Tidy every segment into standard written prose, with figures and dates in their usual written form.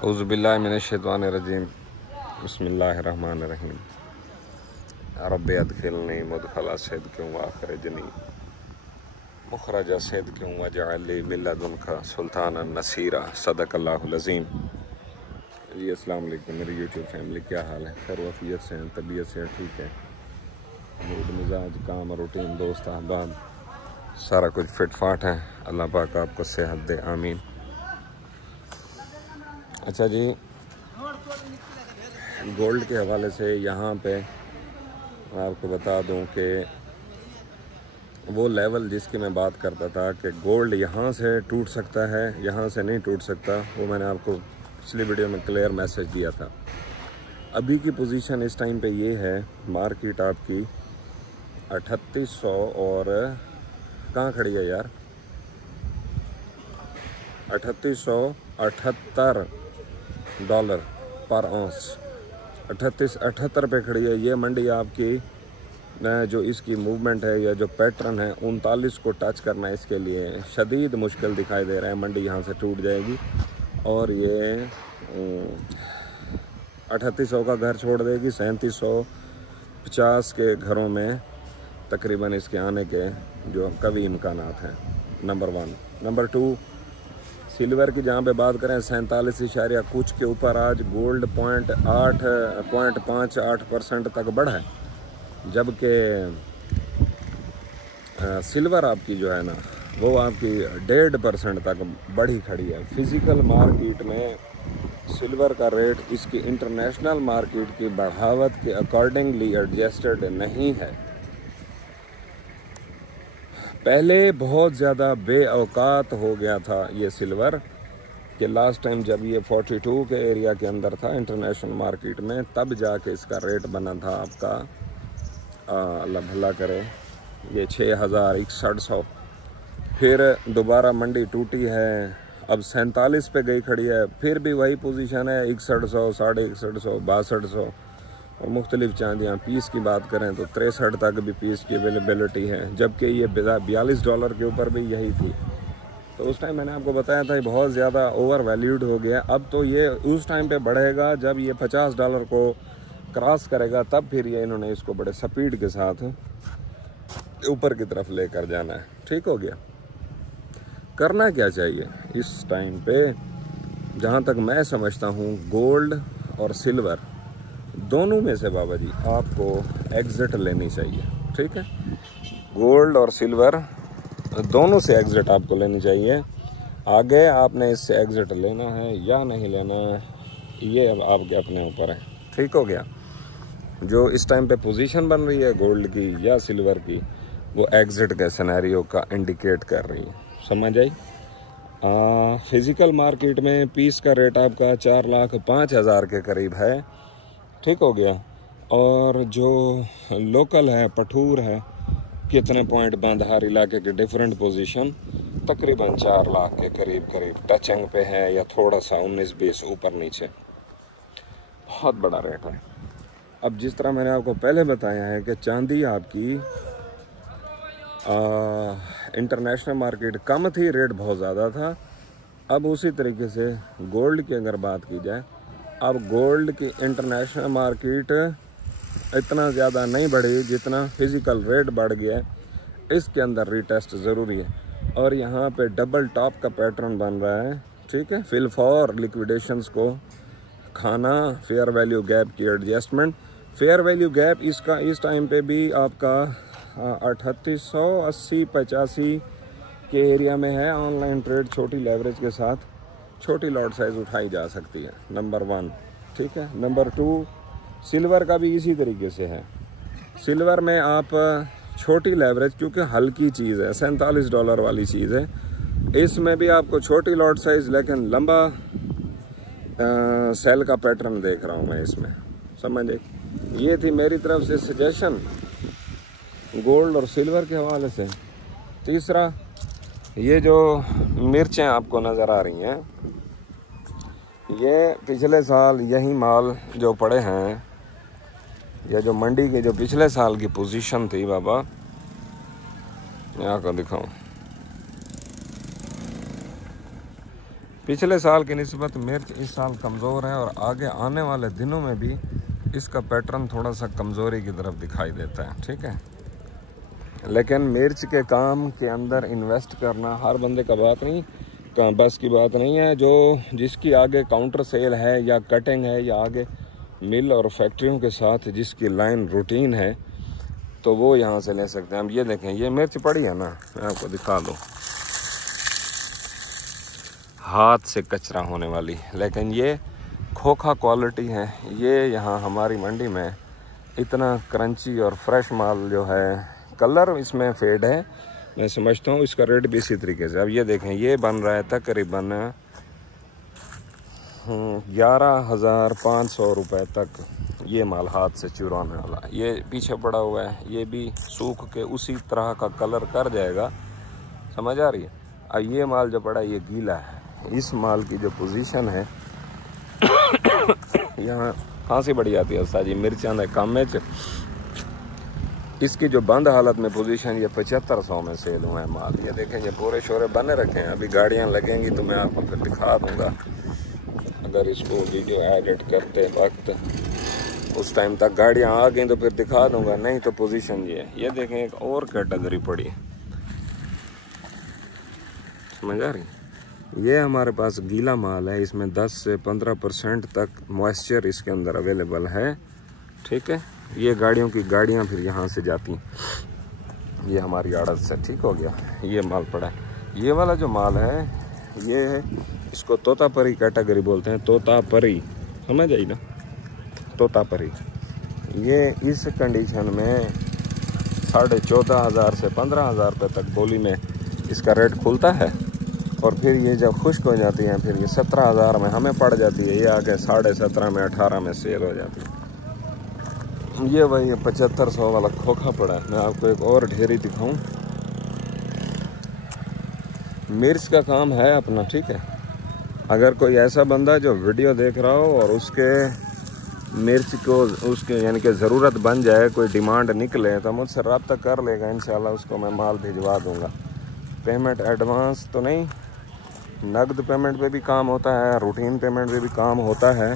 औज़ुबिल्लाहि मिनश्शैतानिर्रजीम बिस्मिल्लाहिर्रहमानिर्रहीम रब्बि अदखिलनी मुदखला सिद्क़िन व अख़रिजनी मुख़रज सिद्क़िन वजअल ली मिन लदुनका सुल्तानन नसीरा सदक़ल्लाहुल अज़ीम। जी अस्सलाम वालेकुम मेरी यूट्यूब फैमिली, क्या हाल है? खैर वफ़ियत से हैं, तबीयत से ठीक है, मूड मिजाज काम रूटीन दोस्त अहबाब सारा कुछ फिट फाट है। अल्लाह पाक आपको सेहत दे, आमीन। अच्छा जी, गोल्ड के हवाले से यहाँ पे मैं आपको बता दूं कि वो लेवल जिसकी मैं बात करता था कि गोल्ड यहाँ से टूट सकता है, यहाँ से नहीं टूट सकता, वो मैंने आपको पिछली वीडियो में क्लियर मैसेज दिया था। अभी की पोजीशन इस टाइम पे ये है, मार्केट आपकी 3800 और कहाँ खड़ी है यार, 3878 डॉलर पर औंस, 78 पे खड़ी है। ये मंडी आपकी जो इसकी मूवमेंट है या जो पैटर्न है 39 को टच करना इसके लिए शदीद मुश्किल दिखाई दे रहा है। मंडी यहाँ से टूट जाएगी और ये 3800 का घर छोड़ देगी। 3750 के घरों में तकरीबन इसके आने के जो कभी इम्कानात हैं, नंबर 1। नंबर 2, सिल्वर की जहाँ पे बात करें 47 कुछ के ऊपर आज गोल्ड 0.58% तक बढ़ा है, जबकि सिल्वर आपकी जो है ना वो आपकी 1.5% तक बढ़ी खड़ी है। फिज़िकल मार्केट में सिल्वर का रेट इसकी इंटरनेशनल मार्केट की बढ़ावत के अकॉर्डिंगली एडजस्टेड नहीं है। पहले बहुत ज़्यादा बेऔकात हो गया था ये सिल्वर कि लास्ट टाइम जब ये 42 के एरिया के अंदर था इंटरनेशनल मार्केट में, तब जाके इसका रेट बना था आपका अल्लाह भला करे ये 6100। फिर दोबारा मंडी टूटी है, अब 47 पे गई खड़ी है, फिर भी वही पोजीशन है 6100, 6150, 6200 और मुख्तलिफ चांदियाँ। पीस की बात करें तो 63 तक भी पीस की अवेलेबिलिटी है, जबकि ये $42 के ऊपर भी यही थी। तो उस टाइम मैंने आपको बताया था ये बहुत ज़्यादा ओवर वैल्यूड हो गया। अब तो ये उस टाइम पे बढ़ेगा जब ये $50 को क्रॉस करेगा, तब फिर ये इन्होंने इसको बड़े स्पीड के साथ ऊपर की तरफ लेकर जाना है। ठीक हो गया। करना क्या चाहिए इस टाइम पे, जहाँ तक मैं समझता हूँ गोल्ड और सिल्वर दोनों में से बाबा जी आपको एग्जिट लेनी चाहिए। ठीक है, गोल्ड और सिल्वर दोनों से एग्जिट आपको लेनी चाहिए। आगे आपने इससे एग्जिट लेना है या नहीं लेना है, ये अब आपके अपने ऊपर है। ठीक हो गया। जो इस टाइम पे पोजीशन बन रही है गोल्ड की या सिल्वर की, वो एग्जिट के सिनेरियो का इंडिकेट कर रही है, समझ आई। फिज़िकल मार्केट में पीस का रेट आपका 4,05,000 के करीब है। ठीक हो गया। और जो लोकल है, पठूर है, कितने पॉइंट बंदहार इलाके के डिफरेंट पोजीशन तकरीबन 4 लाख के करीब टचिंग पे है या थोड़ा सा 19-20 ऊपर नीचे। बहुत बड़ा रेट है। अब जिस तरह मैंने आपको पहले बताया है कि चांदी आपकी इंटरनेशनल मार्केट कम थी, रेट बहुत ज़्यादा था। अब उसी तरीके से गोल्ड की अगर बात की जाए, अब गोल्ड की इंटरनेशनल मार्केट इतना ज़्यादा नहीं बढ़ी जितना फिज़िकल रेट बढ़ गया है। इसके अंदर रीटेस्ट ज़रूरी है और यहाँ पे डबल टॉप का पैटर्न बन रहा है। ठीक है, फिल फॉर लिक्विडेशंस को खाना, फेयर वैल्यू गैप की एडजस्टमेंट। फेयर वैल्यू गैप इसका इस टाइम पे भी आपका 3880-85 के एरिया में है। ऑनलाइन ट्रेड छोटी लेवरेज के साथ छोटी लॉट साइज उठाई जा सकती है, नंबर 1। ठीक है। नंबर 2, सिल्वर का भी इसी तरीके से है। सिल्वर में आप छोटी लेवरेज, क्योंकि हल्की चीज़ है, $47 वाली चीज़ है, इसमें भी आपको छोटी लॉट साइज लेकिन लंबा सेल का पैटर्न देख रहा हूँ मैं इसमें, समझे। ये थी मेरी तरफ से सजेशन गोल्ड और सिल्वर के हवाले से। तीसरा, ये जो मिर्चें आपको नज़र आ रही हैं, ये पिछले साल यही माल जो पड़े हैं, या जो मंडी के जो पिछले साल की पोजीशन थी बाबा, यहाँ को दिखाऊं, पिछले साल की निस्बत मिर्च इस साल कमज़ोर है और आगे आने वाले दिनों में भी इसका पैटर्न थोड़ा सा कमज़ोरी की तरफ दिखाई देता है, ठीक है। लेकिन मिर्च के काम के अंदर इन्वेस्ट करना हर बंदे का बात नहीं, बस की बात नहीं है। जो जिसकी आगे काउंटर सेल है या कटिंग है या आगे मिल और फैक्ट्रियों के साथ जिसकी लाइन रूटीन है तो वो यहाँ से ले सकते हैं। अब ये देखें, ये मिर्च पड़ी है ना, मैं आपको दिखा दूँ, हाथ से कचरा होने वाली, लेकिन ये खोखा क्वालिटी है। ये यहाँ हमारी मंडी में इतना क्रंची और फ्रेश माल जो है, कलर इसमें फेड है, मैं समझता हूँ इसका रेट भी इसी तरीके से। अब ये देखें, ये बन रहा है तकरीबन 11,500 रुपये तक ये माल हाथ से चुराने वाला। ये पीछे पड़ा हुआ है, ये भी सूख के उसी तरह का कलर कर जाएगा, समझ आ रही है। अब ये माल जो पड़ा है ये गीला है। इस माल की जो पोजीशन है यहाँ खांसी बढ़ी जाती है उस्ताद जी, मिर्चां दे कम में इसकी जो बंद हालत में पोजीशन ये 7500 में सेल हुआ है माल। ये देखें, ये पूरे शोरे बने रखे हैं। अभी गाड़ियाँ लगेंगी तो मैं आपको फिर दिखा दूँगा, अगर इसको वीडियो एडिट करते वक्त उस टाइम तक गाड़ियाँ आ गई तो फिर दिखा दूँगा, नहीं तो पोजीशन ये है। ये देखें, एक और कैटेगरी पड़ी है, समझ आ रही। ये हमारे पास गीला माल है, इसमें 10 से 15% तक मॉइस्चर इसके अंदर अवेलेबल है, ठीक है। ये गाड़ियों की गाड़ियाँ फिर यहाँ से जाती हैं, ये हमारी आड़त से, ठीक हो गया। ये माल पड़ा है। ये वाला जो माल है ये है, इसको तोतापरी कैटेगरी बोलते हैं, तोतापरी, समझ आई ना, तोतापरी। ये इस कंडीशन में 14,500 से 15,000 रुपये तक बोली में इसका रेट खुलता है। और फिर ये जब खुश्क हो जाती हैं फिर ये 17,000 में हमें पड़ जाती है, ये आगे 17.5 में 18 में सेल हो जाती है। ये वही 7500 वाला खोखा पड़ा है। मैं आपको एक और ढेरी दिखाऊं। मिर्च का काम है अपना, ठीक है। अगर कोई ऐसा बंदा जो वीडियो देख रहा हो और उसके मिर्च को उसके यानी कि ज़रूरत बन जाए, कोई डिमांड निकले तो मुझसे रब्ता कर लेगा, इंशाल्लाह उसको मैं माल भिजवा दूँगा। पेमेंट एडवांस तो नहीं, नगद पेमेंट पे भी काम होता है, रूटीन पेमेंट पे भी काम होता है।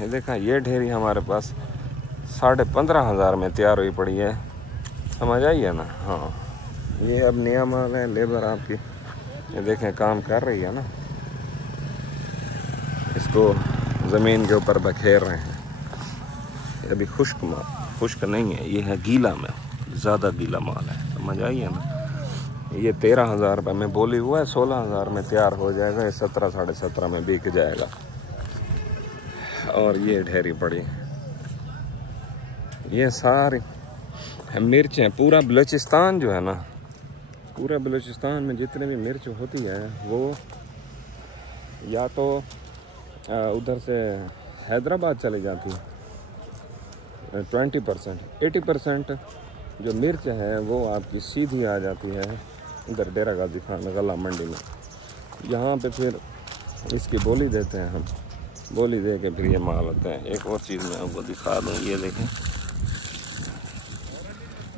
ये देखा, ये ढेरी हमारे पास 15,500 में तैयार हुई पड़ी है, समझ आई है ना। हाँ, ये अब नया माल है, लेबर आपकी ये देखें काम कर रही है ना, इसको ज़मीन के ऊपर बखेर रहे हैं। ये अभी खुश्क माल, खुश्क नहीं है, ये है गीला में, ज़्यादा गीला माल है, समझ आई है ना। ये 13,000 रुपये में बोली हुआ है, 16,000 में तैयार हो जाएगा, ये 17 साढ़े 17 में बिक जाएगा। और ये ढेरी पड़ी, ये सारी मिर्च हैं। पूरा बलूचिस्तान जो है ना, पूरा बलूचिस्तान में जितने भी मिर्च होती है वो या तो उधर से हैदराबाद चली जाती है 20%, 80% जो मिर्च है वो आपकी सीधी आ जाती है इधर डेरा गाजी खान गला मंडी में। यहाँ पे फिर इसकी बोली देते हैं हम, बोली दे के फिर ये माल होता है। एक और चीज़ मैं आपको दिखा दूँ, ये देखें,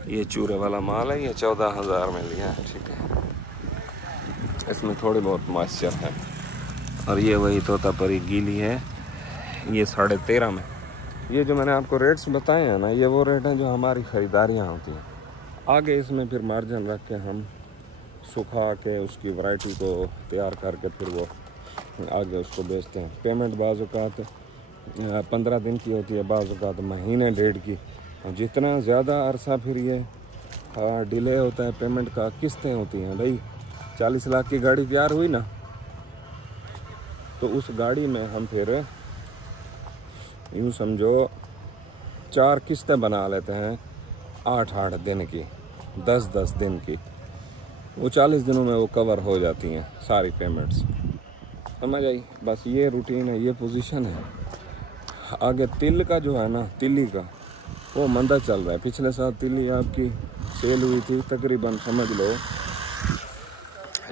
ये चूरे वाला माल है, ये 14,000 में लिया है, ठीक है। इसमें थोड़ी बहुत मॉइस्चर है। और ये वही तोतापरी गीली है, ये 13.5 में। ये जो मैंने आपको रेट्स बताए हैं ना, ये वो रेट हैं जो हमारी ख़रीदारियाँ होती हैं। आगे इसमें फिर मार्जिन रख के हम सुखा के उसकी वैरायटी को तैयार करके फिर वो आगे उसको बेचते हैं। पेमेंट बाज़-औक़ात 15 दिन की होती है, बाज़-औक़ात महीने डेढ़ की। जितना ज़्यादा अरसा फिर ये डिले होता है पेमेंट का, किस्तें होती हैं। भाई 40 लाख की गाड़ी तैयार हुई ना, तो उस गाड़ी में हम फिर यूँ समझो 4 किस्तें बना लेते हैं, 8-8 दिन की, 10-10 दिन की। वो 40 दिनों में वो कवर हो जाती हैं सारी पेमेंट्स, समझ आई। बस ये रूटीन है, ये पोजीशन है। आगे तिल का जो है ना, तिली का वो मंदा चल रहा है। पिछले साल तिली आपकी सेल हुई थी तकरीबन, समझ लो,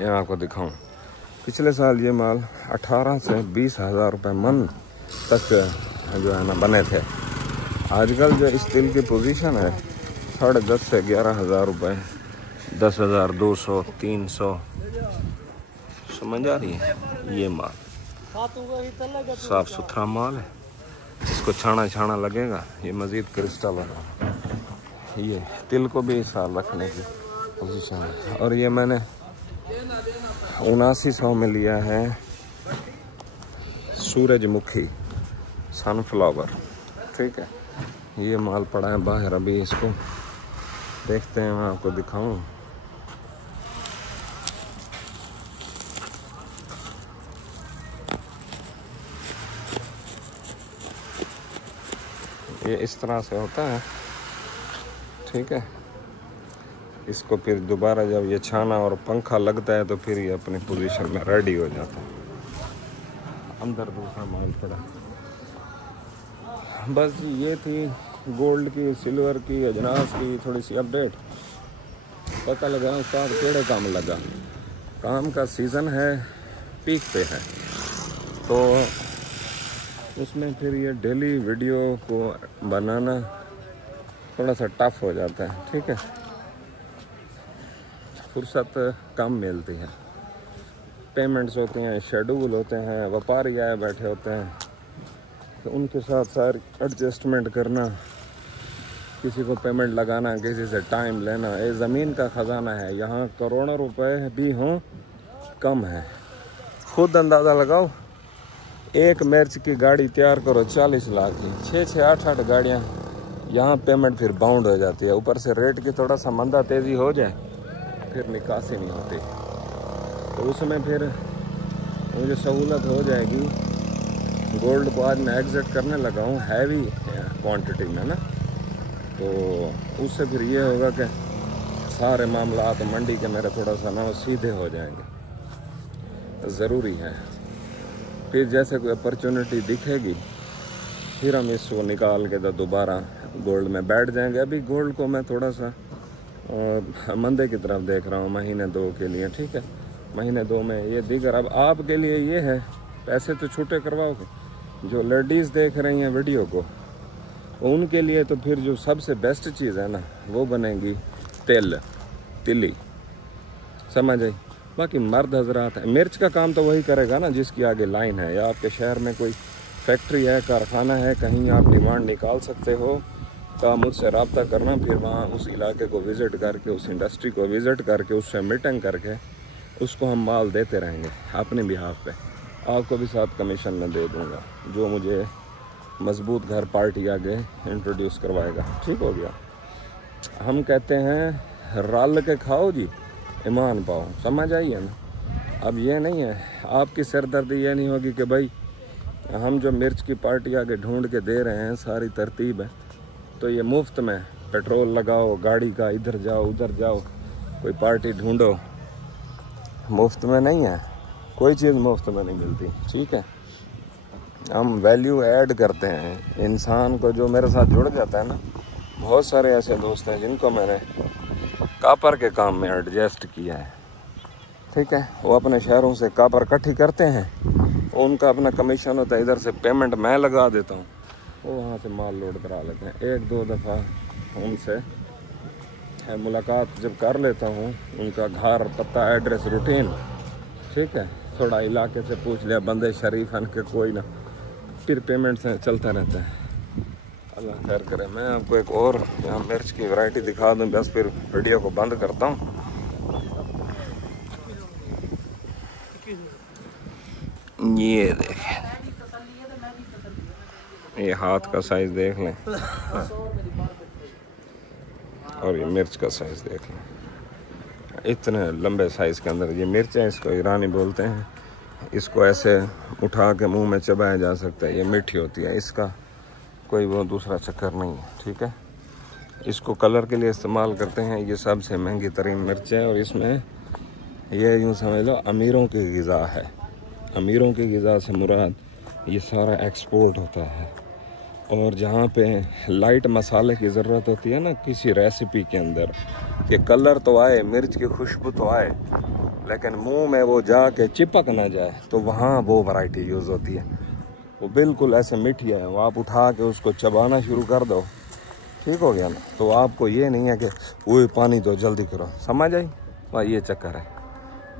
यहाँ आपको दिखाऊं, पिछले साल ये माल 18 से 20,000 रुपये मन तक जो है ना बने थे। आजकल जो इस तिल की पोजीशन है 10,500 से 11,000 रुपये, 10,200, 300, समझ आ रही है? ये माल साफ सुथरा माल है, इसको छाना लगेगा। ये मज़ीद क्रिस्टल है, ये तिल को भी साल रखने की पोजीशन है। और ये मैंने 7900 में लिया है सूरजमुखी सनफ्लावर, ठीक है। ये माल पड़ा है बाहर, अभी इसको देखते हैं, मैं आपको दिखाऊं। ये इस तरह से होता है, ठीक है। इसको फिर दोबारा जब ये छाना और पंखा लगता है तो फिर ये अपनी पोजीशन में रेडी हो जाता है। अंदर दूसरा माल पड़ा। बस ये थी गोल्ड की, सिल्वर की, अजनास की थोड़ी सी अपडेट। पता लगा साहब केड़े काम लगा। काम का सीज़न है, पीक पे है, तो उसमें फिर ये डेली वीडियो को बनाना थोड़ा सा टफ हो जाता है, ठीक है। फुर्सत कम मिलती है, पेमेंट्स होते हैं, शेड्यूल होते हैं, व्यापारी आए बैठे होते हैं, तो उनके साथ सारी एडजस्टमेंट करना, किसी को पेमेंट लगाना, किसी से टाइम लेना। ये ज़मीन का ख़जाना है, यहाँ करोड़ों रुपए भी हों कम है। खुद अंदाज़ा लगाओ, एक मिर्च की गाड़ी तैयार करो 40 लाख की, 6-6, 8-8 गाड़ियाँ, यहाँ पेमेंट फिर बाउंड हो जाती है। ऊपर से रेट की थोड़ा सा मंदा तेज़ी हो जाए फिर निकासी नहीं होती, तो उसमें फिर मुझे सहूलत हो जाएगी। गोल्ड को आज मैं एग्जिट करने लगा हूँ हैवी क्वांटिटी में ना, तो उससे फिर ये होगा कि सारे मामला तो मंडी के मेरे थोड़ा सा ना सीधे हो जाएंगे। ज़रूरी है, फिर जैसे कोई अपॉर्चुनिटी दिखेगी फिर हम इसको निकाल के तो दोबारा गोल्ड में बैठ जाएंगे। अभी गोल्ड को मैं थोड़ा सा मंदे की तरफ देख रहा हूँ महीने 2 के लिए, ठीक है। महीने 2 में ये दिगर। अब आपके लिए ये है, पैसे तो छूटे करवाओगे। जो लेडीज़ देख रही हैं वीडियो को, उनके लिए तो फिर जो सबसे बेस्ट चीज़ है ना, वो बनेगी तिली, समझ आई। बाकी मर्द हजरात है, मिर्च का काम तो वही करेगा ना जिसकी आगे लाइन है, या आपके शहर में कोई फैक्ट्री है, कारखाना है, कहीं आप डिमांड निकाल सकते हो, तो मुझसे रब्ता करना। फिर वहाँ उस इलाके को विज़िट करके, उस इंडस्ट्री को विज़िट करके, उससे मीटिंग करके उसको हम माल देते रहेंगे अपने बिहाफ पे। आपको भी साथ कमीशन में दे दूँगा, जो मुझे मजबूत घर पार्टी आगे इंट्रोड्यूस करवाएगा, ठीक हो गया। हम कहते हैं रल के खाओ जी, ईमान पाओ, समझ आइए ना। अब ये नहीं है, आपकी सरदर्दी ये नहीं होगी कि भाई हम जो मिर्च की पार्टी आगे ढूंढ के दे रहे हैं, सारी तरतीब है, तो ये मुफ्त में पेट्रोल लगाओ गाड़ी का, इधर जाओ उधर जाओ, कोई पार्टी ढूंढो। मुफ्त में नहीं है, कोई चीज़ मुफ्त में नहीं मिलती, ठीक है। हम वैल्यू ऐड करते हैं इंसान को। जो मेरे साथ जुड़ जाता है ना, बहुत सारे ऐसे दोस्त हैं जिनको मैंने कापर के काम में एडजस्ट किया है, ठीक है। वो अपने शहरों से कापर इकट्ठी करते हैं, उनका अपना कमीशन होता है, इधर से पेमेंट मैं लगा देता हूँ, वो वहाँ से माल लोड करा लेते हैं। 1-2 दफ़ा उनसे मुलाकात जब कर लेता हूँ, उनका घर पता एड्रेस रूटीन, ठीक है, थोड़ा इलाके से पूछ लिया, बंदे शरीफन के कोई ना, फिर पेमेंट से चलता रहता है। अल्लाह खैर करे। मैं आपको एक और यहाँ मिर्च की वैरायटी दिखा दूँ, बस फिर वीडियो को बंद करता हूँ। ये देखें, ये हाथ का साइज देख लें और ये मिर्च का साइज देख लें। इतने लंबे साइज़ के अंदर ये मिर्च है, इसको ईरानी बोलते हैं। इसको ऐसे उठा के मुंह में चबाया जा सकता है, ये मीठी होती है, इसका कोई वो दूसरा चक्कर नहीं है, ठीक है। इसको कलर के लिए इस्तेमाल करते हैं। ये सबसे महंगी तरीन मिर्च है और इसमें ये यूँ समझ लो अमीरों की ग़िज़ा है। अमीरों की ग़िज़ा से मुराद ये सारा एक्सपोर्ट होता है। और जहाँ पे लाइट मसाले की ज़रूरत होती है ना किसी रेसिपी के अंदर, कि कलर तो आए, मिर्च की खुशबू तो आए, लेकिन मुंह में वो जाके चिपक ना जाए, तो वहाँ वो वैरायटी यूज़ होती है। वो बिल्कुल ऐसे मीठी है, वो आप उठा के उसको चबाना शुरू कर दो, ठीक हो गया ना। तो आपको ये नहीं है कि वो पानी दो जल्दी करो, समझ आई। वह ये चक्कर है।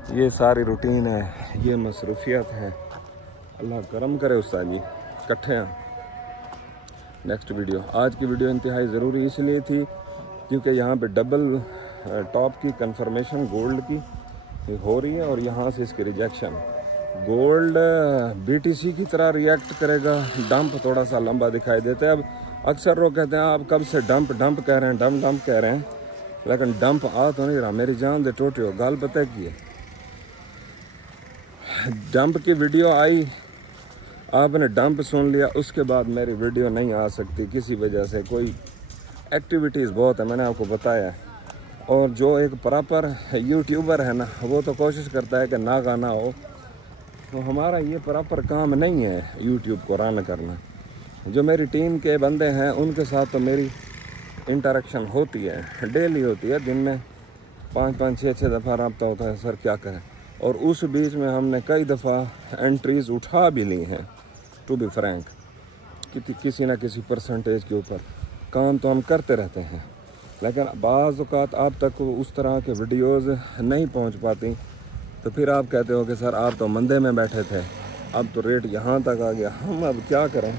ये सारी रूटीन है, ये मसरूफियत है। अल्लाह करम करे उस्ताद जी। इकट्ठे हैं नेक्स्ट वीडियो। आज की वीडियो इंतहाई ज़रूरी इसलिए थी क्योंकि यहाँ पे डबल टॉप की कंफर्मेशन गोल्ड की हो रही है और यहाँ से इसकी रिजेक्शन। गोल्ड BTC की तरह रिएक्ट करेगा, डंप थोड़ा सा लंबा दिखाई देता है। अब अक्सर लोग कहते हैं आप कब से डंप कह रहे हैं, डंप कह रहे हैं, लेकिन डंप आ तो नहीं रहा। मेरी जान दे टोटे हो गाल पता की है। डंप की वीडियो आई, आपने डंप सुन लिया, उसके बाद मेरी वीडियो नहीं आ सकती किसी वजह से। कोई एक्टिविटीज़ बहुत है, मैंने आपको बताया है। और जो एक प्रॉपर यूट्यूबर है ना, वो तो कोशिश करता है कि ना गाना हो। तो हमारा ये प्रॉपर काम नहीं है यूट्यूब को रन करना। जो मेरी टीम के बंदे हैं उनके साथ तो मेरी इंटरेक्शन होती है, डेली होती है, दिन में 5-5, 6-6 दफ़ा रब्ता होता है, सर क्या करें। और उस बीच में हमने कई दफ़ा एंट्रीज़ उठा भी ली हैं, टू बी फ्रैंक, किसी ना किसी परसेंटेज के ऊपर काम तो हम करते रहते हैं। लेकिन बाज़ औक़ात आप तक उस तरह के वीडियोज़ नहीं पहुंच पाती, तो फिर आप कहते हो कि सर आप तो मंदे में बैठे थे, अब तो रेट यहाँ तक आ गया। हम अब क्या करें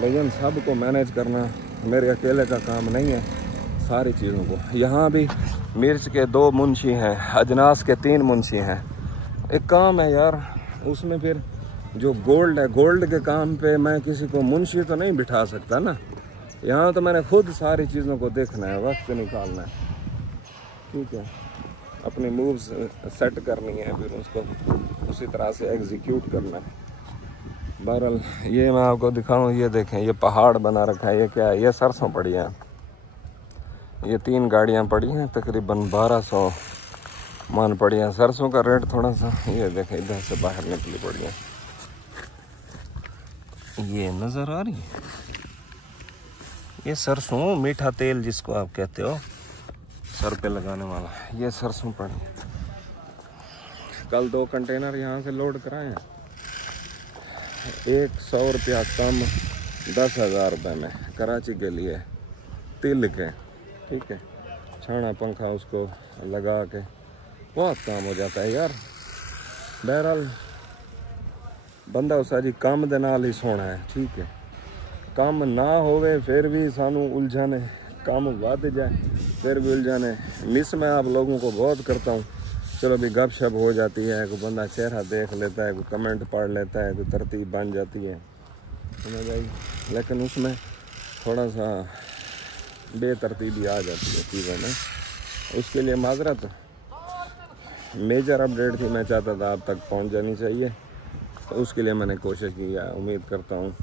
लेकिन सब को मैनेज करना मेरे अकेले का काम नहीं है, सारी चीज़ों को। यहाँ भी मिर्च के 2 मुंशी हैं, अजनास के 3 मुंशी हैं। एक काम है यार, उसमें फिर जो गोल्ड है, गोल्ड के काम पे मैं किसी को मुंशी तो नहीं बिठा सकता ना। यहाँ तो मैंने खुद सारी चीज़ों को देखना है, वक्त निकालना है, ठीक है, अपनी मूव्स सेट करनी है, फिर उसको उसी तरह से एग्जीक्यूट करना है। बहरहाल ये मैं आपको दिखाऊं, ये देखें, ये पहाड़ बना रखा है। ये क्या है? ये सरसों पड़ी हैं, ये 3 गाड़ियाँ पड़ी हैं, तकरीबन 1200 मन पड़ी हैं। सरसों का रेट थोड़ा सा, ये देखें इधर से बाहर निकली पड़ी है। ये नज़र आ रही है, ये सरसों, मीठा तेल जिसको आप कहते हो, सर पे लगाने वाला, ये सरसों पड़ी। कल 2 कंटेनर यहाँ से लोड कराए हैं, 100 रुपया कम 10,000 रुपये में, कराची के लिए, तिल के, ठीक है, छाना पंखा उसको लगा के बहुत काम हो जाता है यार। बहरहाल बंदा उसा जी काम दे नाल ही सोना है, ठीक है। काम ना होवे फिर भी सानू उलझाने, काम वध जाए फिर भी उलझाने। मिस मैं आप लोगों को बहुत करता हूँ। चलो भी गपशप हो जाती है, कोई बंदा चेहरा देख लेता है, कोई कमेंट पढ़ लेता है, कोई तरतीब बन जाती है, समझ आई। लेकिन उसमें थोड़ा सा बेतरतीबी आ जाती है चीज़ों में, उसके लिए माजरत। मेजर अपडेट थी, मैं चाहता था आप तक पहुँच जानी चाहिए, तो उसके लिए मैंने कोशिश की है। उम्मीद करता हूँ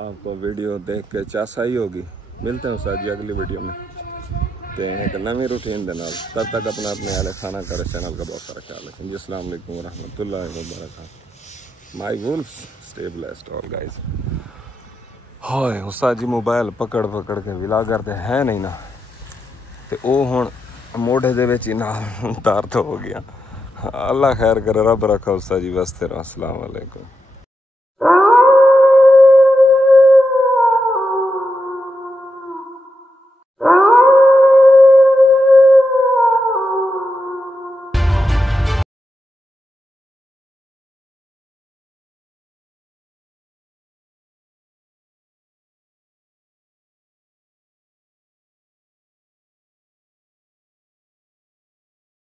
आपको वीडियो देख के चासा ही होगी। मिलते हैं उस्ताद जी अगली वीडियो में, तो एक नवी रूटीन देना। तब तक अपने आले खाना करे चैनल का बहुत सारा ख्याल रखें। अस्सलाम वालेकुम व रहमतुल्लाहि व बरकातहू। My wolves stay blessed all guys. Hi उस्ताद जी मोबाइल पकड़ के विला करते हैं नहीं ना, तो वो हुण मोढ़े दे विच ही नाल दर्द हो गया। अल्लाह खैर करे, रब रखा उस्ताद जी वास्ते। अस्सलाम वालेकुम।